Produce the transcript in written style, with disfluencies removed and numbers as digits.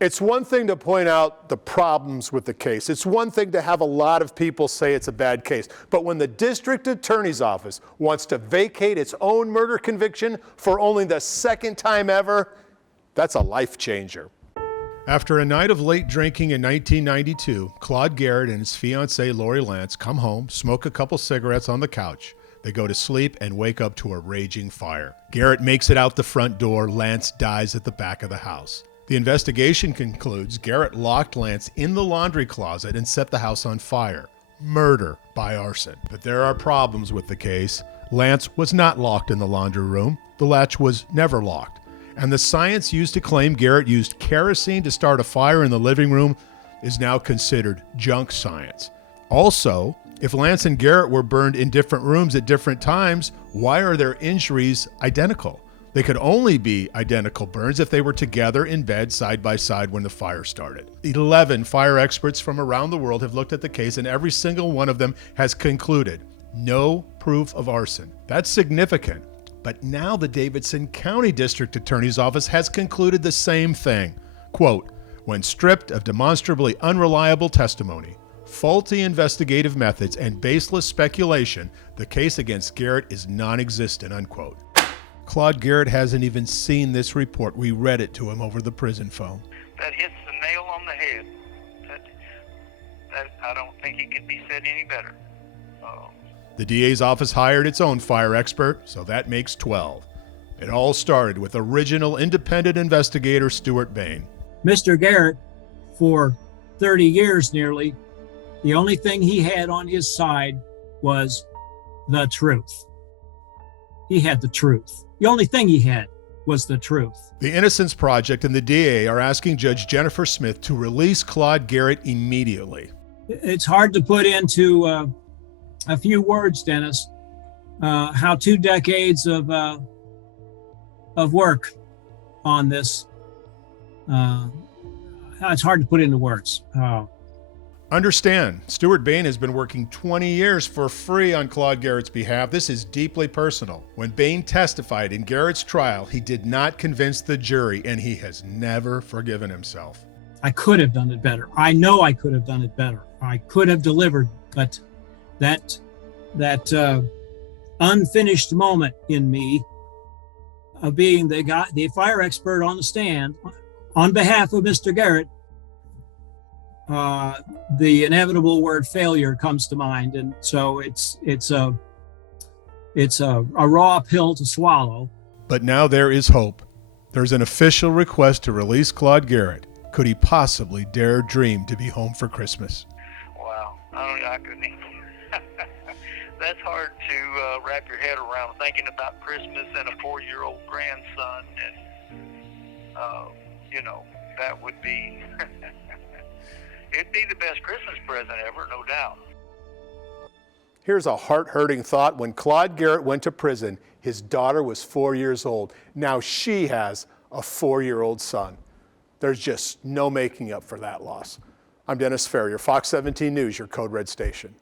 It's one thing to point out the problems with the case. It's one thing to have a lot of people say it's a bad case. But when the district attorney's office wants to vacate its own murder conviction for only the second time ever, that's a life changer. After a night of late drinking in 1992, Claude Garrett and his fiancée Lori Lance come home, smoke a couple cigarettes on the couch. They go to sleep and wake up to a raging fire. Garrett makes it out the front door. Lance dies at the back of the house. The investigation concludes Garrett locked Lance in the laundry closet and set the house on fire. Murder by arson. But there are problems with the case. Lance was not locked in the laundry room. The latch was never locked. And the science used to claim Garrett used kerosene to start a fire in the living room is now considered junk science. Also, if Lance and Garrett were burned in different rooms at different times, why are their injuries identical? They could only be identical burns if they were together in bed side by side when the fire started. 11 fire experts from around the world have looked at the case, and every single one of them has concluded no proof of arson. That's significant. But now the Davidson County District Attorney's Office has concluded the same thing. Quote, when stripped of demonstrably unreliable testimony, faulty investigative methods, and baseless speculation, the case against Garrett is non-existent, unquote. Claude Garrett hasn't even seen this report. We read it to him over the prison phone. That hits the nail on the head. That I don't think it could be said any better. The DA's office hired its own fire expert, so that makes 12. It all started with original independent investigator Stuart Bain. Mr. Garrett, for 30 years nearly, the only thing he had on his side was the truth. He had the truth. The only thing he had was the truth. The Innocence Project and the DA are asking Judge Jennifer Smith to release Claude Garrett immediately. It's hard to put into a few words, Dennis, how 2 decades of work on this, it's hard to put into words. Understand, Stuart Bain has been working 20 years for free on Claude Garrett's behalf. This is deeply personal. When Bain testified in Garrett's trial, he did not convince the jury, and he has never forgiven himself. I could have done it better. I know I could have done it better. I could have delivered, but that unfinished moment in me of being the fire expert on the stand on behalf of Mr. Garrett, the inevitable word failure comes to mind, and so it's a raw pill to swallow. But now there is hope. There's an official request to release Claude Garrett. Could he possibly dare dream to be home for Christmas? Wow, I couldn't even. That's hard to wrap your head around, thinking about Christmas and a 4-year-old grandson, and that would be. It'd be the best Christmas present ever, no doubt. Here's a heart-hurting thought. When Claude Garrett went to prison, his daughter was 4 years old. Now she has a 4-year-old son. There's just no making up for that loss. I'm Dennis Ferrier, Fox 17 News, your Code Red station.